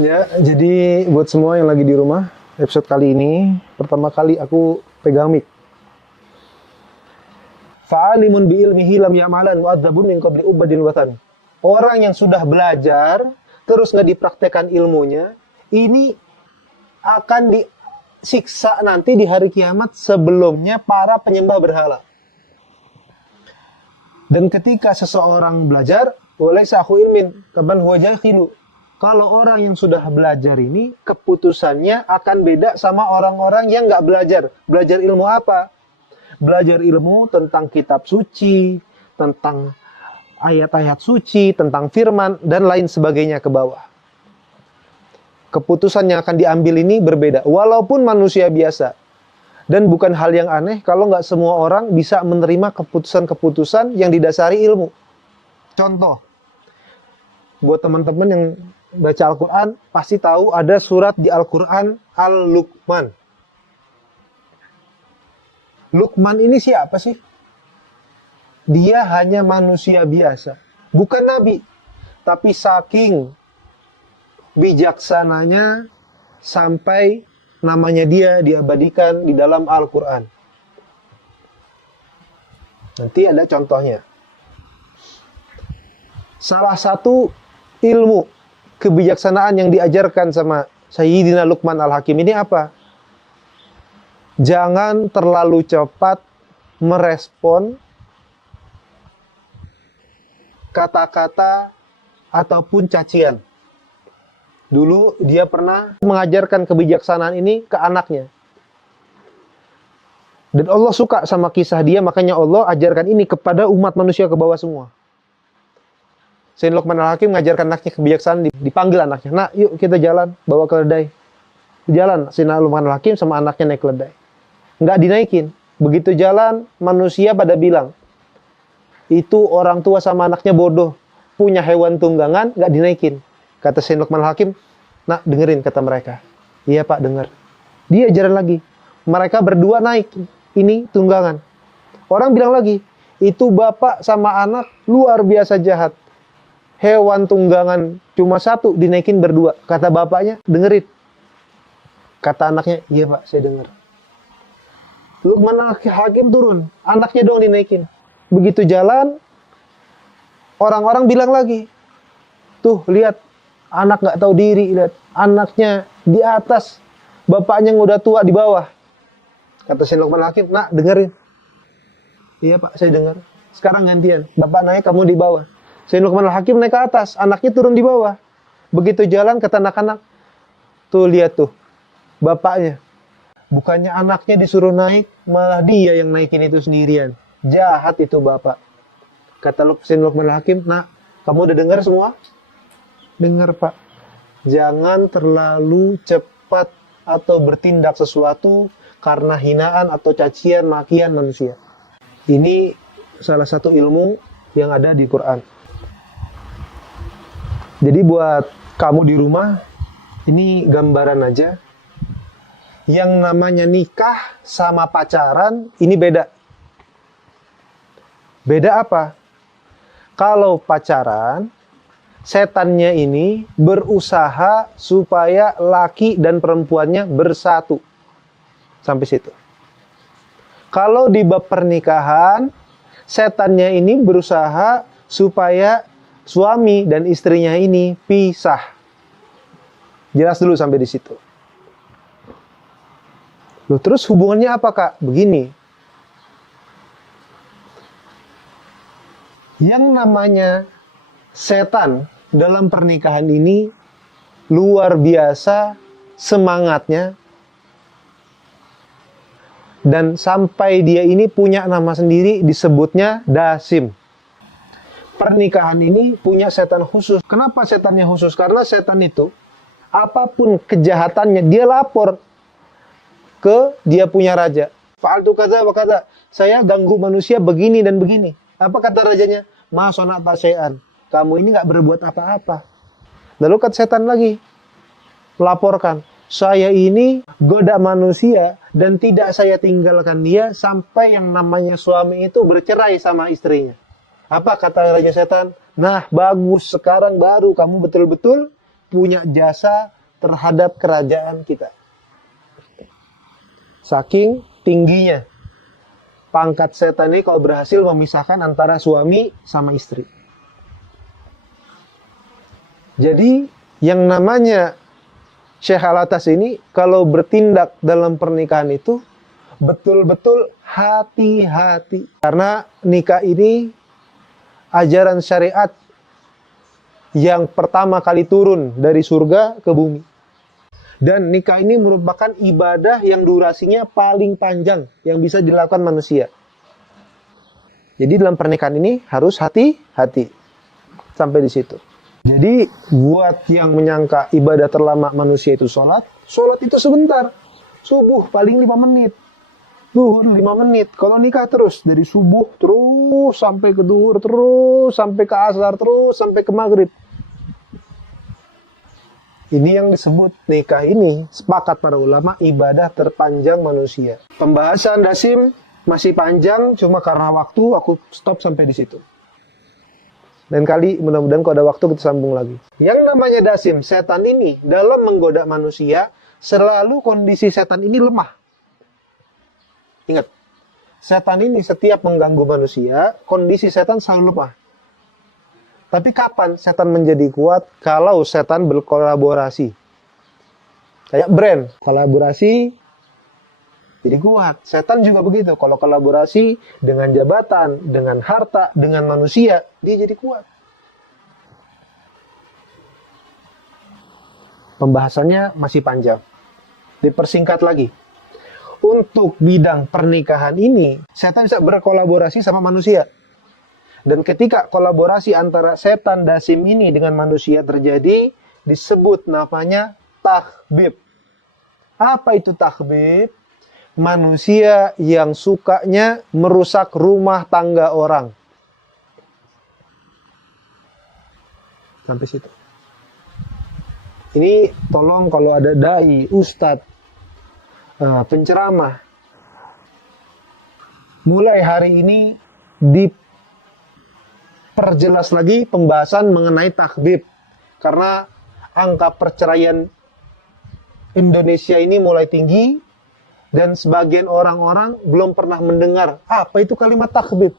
Ya, jadi buat semua yang lagi di rumah, episode kali ini pertama kali aku pegang mic. Fa'alimun bi ilmihi lam ya'malan wa'adzabun min qabli ubadil watan. Orang yang sudah belajar terus nggak dipraktekkan ilmunya, ini akan disiksa nanti di hari kiamat sebelumnya para penyembah berhala. Dan ketika seseorang belajar, boleh sahu ilmin, kaban huwa jahilu. Kalau orang yang sudah belajar ini, keputusannya akan beda sama orang-orang yang nggak belajar. Belajar ilmu apa? Belajar ilmu tentang kitab suci, tentang ayat-ayat suci, tentang firman, dan lain sebagainya ke bawah. Keputusan yang akan diambil ini berbeda, walaupun manusia biasa. Dan bukan hal yang aneh kalau nggak semua orang bisa menerima keputusan-keputusan yang didasari ilmu. Contoh, buat teman-teman yang baca Al-Quran, pasti tahu ada surat di Al-Quran Al-Luqman. Luqman ini siapa sih? Dia hanya manusia biasa, bukan nabi. Tapi saking bijaksananya sampai namanya dia diabadikan di dalam Al-Quran. Nanti ada contohnya. Salah satu ilmu kebijaksanaan yang diajarkan sama Sayyidina Luqman Al-Hakim ini apa? Jangan terlalu cepat merespon kata-kata ataupun cacian. Dulu dia pernah mengajarkan kebijaksanaan ini ke anaknya. Dan Allah suka sama kisah dia, makanya Allah ajarkan ini kepada umat manusia ke bawah semua. Sayyidina Luqman Al-Hakim mengajarkan anaknya kebijaksanaan, dipanggil anaknya. Nak, yuk kita jalan, bawa keledai. Jalan, Sayyidina Luqman Al-Hakim sama anaknya naik keledai. Nggak dinaikin. Begitu jalan, manusia pada bilang, itu orang tua sama anaknya bodoh. Punya hewan tunggangan, nggak dinaikin. Kata Sayyidina Luqman Al-Hakim, nak dengerin kata mereka. Iya pak, denger. Dia jalan lagi. Mereka berdua naik, ini tunggangan. Orang bilang lagi, itu bapak sama anak luar biasa jahat. Hewan tunggangan cuma satu, dinaikin berdua. Kata bapaknya, dengerin. Kata anaknya, iya pak, saya denger. Luqman Al-Hakim turun, anaknya dong dinaikin. Begitu jalan, orang-orang bilang lagi, tuh lihat, anak nggak tahu diri, lihat. Anaknya di atas, bapaknya yang udah tua di bawah. Kata Sayyidina Luqman Al-Hakim, nak dengerin. Iya pak, saya denger. Sekarang gantian, bapak naik, kamu di bawah. Sayyidina Luqman Al-Hakim naik ke atas, anaknya turun di bawah. Begitu jalan, kata anak-anak, tuh lihat tuh, bapaknya. Bukannya anaknya disuruh naik, malah dia yang naikin itu sendirian. Jahat itu bapak. Kata Sayyidina Luqman Al-Hakim, nah, kamu udah dengar semua? Dengar pak. Jangan terlalu cepat atau bertindak sesuatu karena hinaan atau cacian, makian manusia. Ini salah satu ilmu yang ada di Quran. Jadi buat kamu di rumah, ini gambaran aja. Yang namanya nikah sama pacaran, ini beda. Beda apa? Kalau pacaran, setannya ini berusaha supaya laki dan perempuannya bersatu. Sampai situ. Kalau di bab pernikahan, setannya ini berusaha supaya suami dan istrinya ini pisah. Jelas dulu sampai di situ. Loh, terus hubungannya apa kak? Begini. Yang namanya setan dalam pernikahan ini luar biasa semangatnya. Dan sampai dia ini punya nama sendiri, disebutnya Dasim. Pernikahan ini punya setan khusus. Kenapa setannya khusus? Karena setan itu, apapun kejahatannya, dia lapor ke dia punya raja. Fa'altu kaza wa kaza. Saya ganggu manusia begini dan begini. Apa kata rajanya? Ma sonata syai'an. Kamu ini nggak berbuat apa-apa. Lalu kata setan lagi, laporkan. Saya ini goda manusia dan tidak saya tinggalkan dia sampai yang namanya suami itu bercerai sama istrinya. Apa kata raja setan? Nah, bagus, sekarang baru kamu betul-betul punya jasa terhadap kerajaan kita. Saking tingginya pangkat setan ini kalau berhasil memisahkan antara suami sama istri. Jadi yang namanya Syekh Alatas ini kalau bertindak dalam pernikahan itu betul-betul hati-hati. Karena nikah ini ajaran syariat yang pertama kali turun dari surga ke bumi. Dan nikah ini merupakan ibadah yang durasinya paling panjang yang bisa dilakukan manusia. Jadi dalam pernikahan ini harus hati-hati. Sampai di situ. Jadi buat yang menyangka ibadah terlama manusia itu sholat itu sebentar. Subuh paling 5 menit. Zuhur 5 menit. Kalau nikah terus dari subuh terus sampai ke zuhur, terus sampai ke asar, terus sampai ke maghrib. Ini yang disebut nikah ini, sepakat para ulama, ibadah terpanjang manusia. Pembahasan dasim masih panjang, cuma karena waktu aku stop sampai di situ. Dan kali mudah-mudahan kalau ada waktu kita sambung lagi. Yang namanya dasim, setan ini dalam menggoda manusia, selalu kondisi setan ini lemah. Ingat, setan ini setiap mengganggu manusia, kondisi setan selalu lemah. Tapi kapan setan menjadi kuat? Kalau setan berkolaborasi. Kayak brand, kolaborasi jadi kuat. Setan juga begitu. Kalau kolaborasi dengan jabatan, dengan harta, dengan manusia, dia jadi kuat. Pembahasannya masih panjang. Dipersingkat lagi. Untuk bidang pernikahan ini, setan bisa berkolaborasi sama manusia. Dan ketika kolaborasi antara setan dasim ini dengan manusia terjadi, disebut namanya takhbib. Apa itu takhbib? Manusia yang sukanya merusak rumah tangga orang. Sampai situ. Ini tolong kalau ada dai, ustadz, penceramah, mulai hari ini perjelas lagi pembahasan mengenai takhbib. Karena angka perceraian Indonesia ini mulai tinggi dan sebagian orang-orang belum pernah mendengar apa itu kalimat takhbib.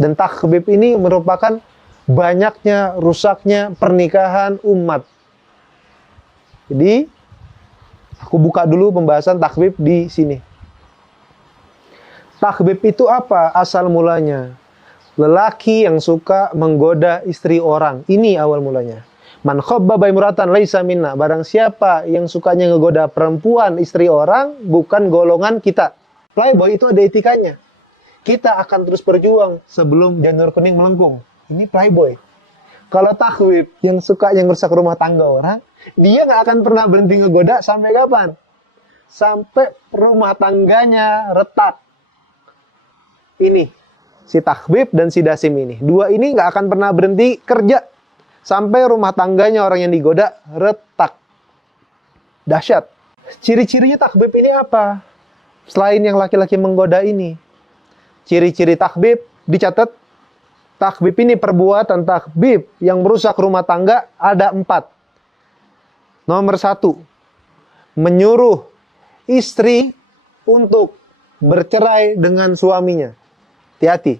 Dan takhbib ini merupakan banyaknya rusaknya pernikahan umat. Jadi aku buka dulu pembahasan takhbib di sini. Takhbib itu apa asal mulanya? Lelaki yang suka menggoda istri orang. Ini awal mulanya. Man khabba baimuratan laisa minna. Barang siapa yang sukanya ngegoda perempuan, istri orang, bukan golongan kita. Playboy itu ada etikanya. Kita akan terus berjuang sebelum janur kuning melengkung. Ini playboy. Kalau takhwib yang suka yang rusak rumah tangga orang, dia nggak akan pernah berhenti ngegoda sampai kapan? Sampai rumah tangganya retak. Ini. Si takhbib dan si dasim ini. Dua ini nggak akan pernah berhenti kerja. Sampai rumah tangganya orang yang digoda retak. Dahsyat. Ciri-cirinya takhbib ini apa? Selain yang laki-laki menggoda ini. Ciri-ciri takhbib dicatat. Takhbib ini perbuatan takhbib yang merusak rumah tangga ada 4. Nomor 1. Menyuruh istri untuk bercerai dengan suaminya. Hati-hati.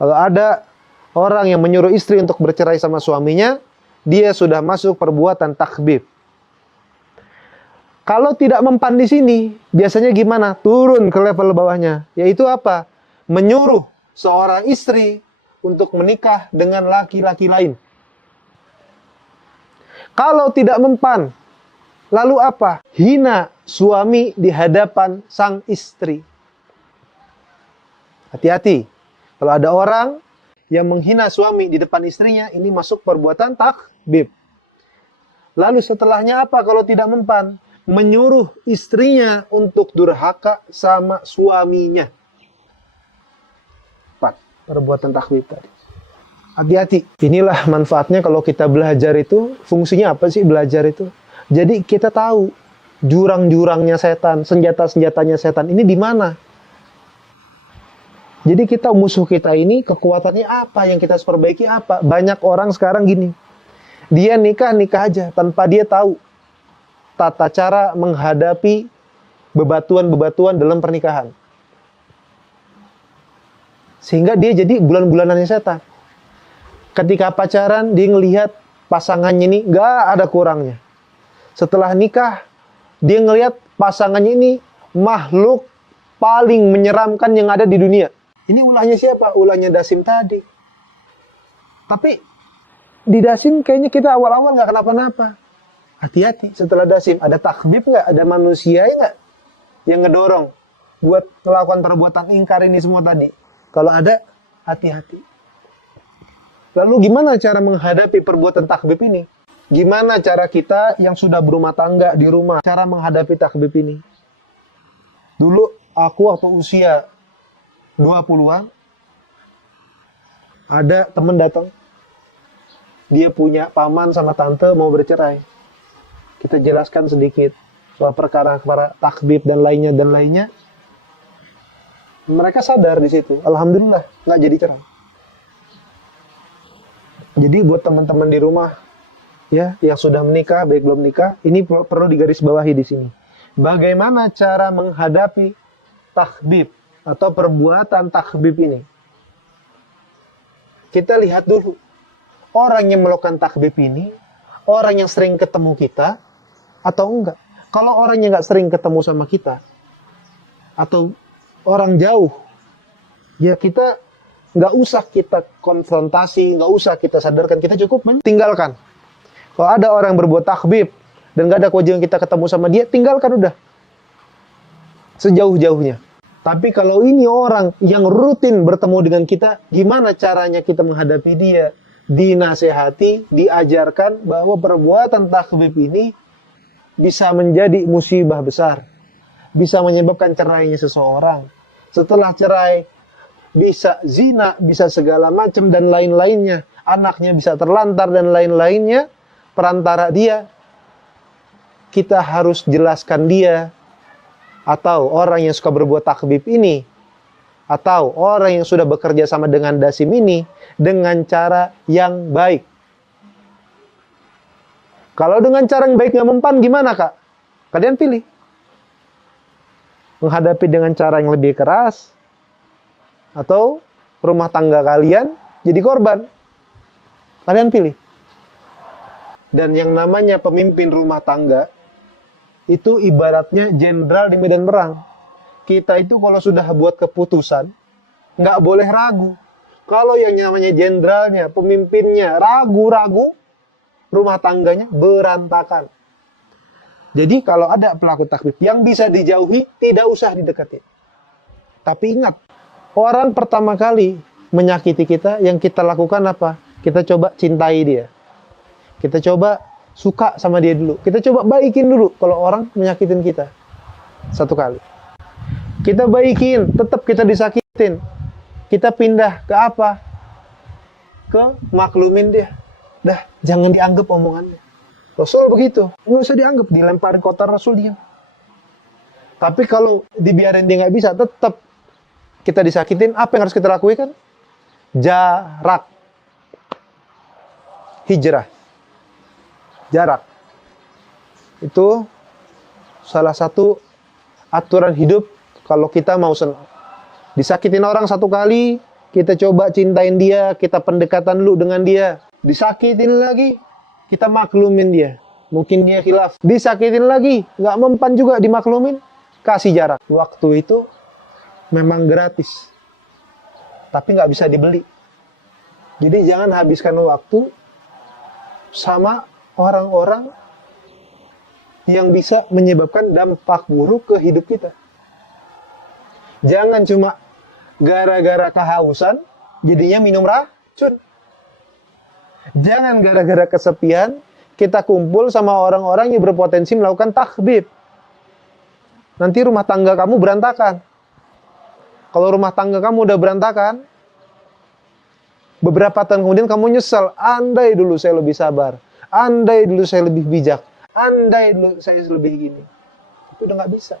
Kalau ada orang yang menyuruh istri untuk bercerai sama suaminya, dia sudah masuk perbuatan takhbib. Kalau tidak mempan di sini, biasanya gimana? Turun ke level bawahnya. Yaitu apa? Menyuruh seorang istri untuk menikah dengan laki-laki lain. Kalau tidak mempan, lalu apa? Hina suami di hadapan sang istri. Hati-hati. Kalau ada orang yang menghina suami di depan istrinya, ini masuk perbuatan takhbib. Lalu setelahnya apa kalau tidak mempan? Menyuruh istrinya untuk durhaka sama suaminya. 4. Perbuatan takhbib tadi. Hati-hati. Inilah manfaatnya kalau kita belajar itu. Fungsinya apa sih belajar itu? Jadi kita tahu jurang-jurangnya setan, senjata-senjatanya setan ini di mana. Jadi musuh kita ini kekuatannya apa, yang kita harus perbaiki apa. Banyak orang sekarang gini, Dia nikah aja tanpa dia tahu tata cara menghadapi bebatuan-bebatuan dalam pernikahan. Sehingga dia jadi bulan-bulanannya setan. Ketika pacaran, dia ngelihat pasangannya ini nggak ada kurangnya. Setelah nikah, dia ngelihat pasangannya ini makhluk paling menyeramkan yang ada di dunia. Ini ulahnya siapa? Ulahnya Dasim tadi. Tapi di Dasim kayaknya kita awal-awal nggak kenapa-napa. Hati-hati, setelah Dasim ada takbib nggak? Ada manusia nggak yang ngedorong buat melakukan perbuatan ingkar ini semua tadi? Kalau ada, hati-hati. Lalu gimana cara menghadapi perbuatan takbib ini? Gimana cara kita yang sudah berumah tangga di rumah, cara menghadapi takbib ini? Dulu aku waktu usia 20-an, ada teman datang. Dia punya paman sama tante mau bercerai. Kita jelaskan sedikit soal perkara takbib dan lainnya. Mereka sadar di situ. Alhamdulillah, nggak jadi cerai. Jadi buat teman-teman di rumah, ya, yang sudah menikah, baik belum nikah, ini perlu digarisbawahi di sini. Bagaimana cara menghadapi takbib atau perbuatan takbib ini? Kita lihat dulu. Orang yang melakukan takbib ini, orang yang sering ketemu kita, atau enggak? Kalau orang yang nggak sering ketemu sama kita, atau orang jauh, ya kita nggak usah kita konfrontasi, nggak usah kita sadarkan, kita cukup tinggalkan. Kalau ada orang berbuat takbib dan nggak ada kewajiban kita ketemu sama dia, tinggalkan udah sejauh-jauhnya. Tapi kalau ini orang yang rutin bertemu dengan kita, gimana caranya kita menghadapi dia? Dinasehati, diajarkan bahwa perbuatan takbib ini bisa menjadi musibah besar, bisa menyebabkan cerainya seseorang. Setelah cerai, bisa zina, bisa segala macam dan lain-lainnya. Anaknya bisa terlantar dan lain-lainnya. Perantara dia, kita harus jelaskan dia, atau orang yang suka berbuat takbib ini, atau orang yang sudah bekerja sama dengan Dasim ini, dengan cara yang baik. Kalau dengan cara yang baik nggak mempan, gimana kak? Kalian pilih. Menghadapi dengan cara yang lebih keras, atau rumah tangga kalian jadi korban. Kalian pilih. Dan yang namanya pemimpin rumah tangga, itu ibaratnya jenderal di medan perang. Kita itu kalau sudah buat keputusan, nggak boleh ragu. Kalau yang namanya jenderalnya, pemimpinnya ragu-ragu, rumah tangganya berantakan. Jadi kalau ada pelaku takbib yang bisa dijauhi, tidak usah didekati. Tapi ingat, orang pertama kali menyakiti kita, yang kita lakukan apa? Kita coba cintai dia. Kita coba suka sama dia dulu. Kita coba baikin dulu kalau orang menyakitin kita. Satu kali. Kita baikin, tetap kita disakitin. Kita pindah ke apa? Ke maklumin dia. Dah, jangan dianggap omongannya. Rasul begitu. Nggak usah dianggap, dilemparin kotor Rasul dia. Tapi kalau dibiarin dia nggak bisa, tetap kita disakitin, apa yang harus kita lakukan? Jarak. Hijrah. Jarak. Itu salah satu aturan hidup kalau kita mau senang. Disakitin orang satu kali, kita coba cintain dia, kita pendekatan dulu dengan dia. Disakitin lagi, kita maklumin dia. Mungkin dia khilaf. Disakitin lagi, nggak mempan juga dimaklumin. Kasih jarak. Waktu itu memang gratis. Tapi nggak bisa dibeli. Jadi jangan habiskan waktu sama orang-orang yang bisa menyebabkan dampak buruk ke hidup kita. Jangan cuma gara-gara kehausan, jadinya minum racun. Jangan gara-gara kesepian, kita kumpul sama orang-orang yang berpotensi melakukan takbib. Nanti rumah tangga kamu berantakan. Kalau rumah tangga kamu udah berantakan, beberapa tahun kemudian kamu nyesel. Andai dulu saya lebih sabar. Andai dulu saya lebih bijak. Andai dulu saya lebih gini. Itu udah nggak bisa.